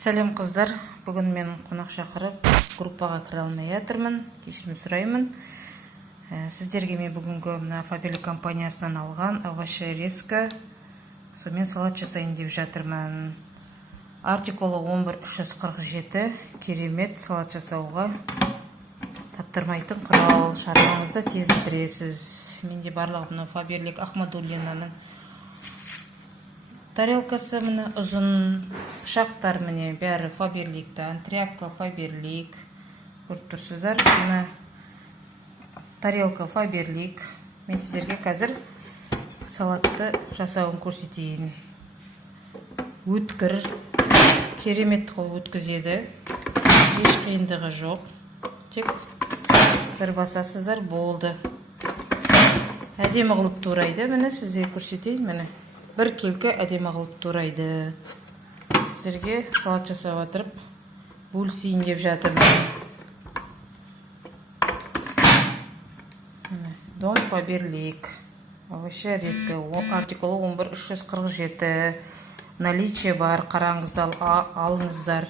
Сәлем қыздар, бүгін мен қонақ шақырып группаға кіре алмай жатырмын, кешірім сұраймын. Сіздерге мен бүгінгі мына Фаберлик компаниясынан алған овощерезка сонымен салат жасайын деп жатырмын. Артикулы 11347, керемет салат жасауға таптырмайтын құрал, шаруаңызды тез бітіресіз. Менде барлығы мына Фаберлик Ахмадуллинаның тарелкасы, міне ұзын пышақтар, міне бәрі Фаберликтен, тряпка Фаберлик, көріп тұрсыздар. Міне тарелка Фаберлик. Мен сіздерге қазір салатты жасауын көрсетейін. Өткір, керемет қылып өткізеді, еш қиындығы жоқ. Тек бір басасыздар, болды. Әдемі қылып турайды. Міне сіздерге көрсетейін. Міне бір келкі әдемі қылып турайды. Сіздерге салат жасап отырып бөлісейін деп жатырмын. Дом Фаберлик. Овощерезка. Артикулы 11347. Наличие бар. Қараңыздар, алыңыздар.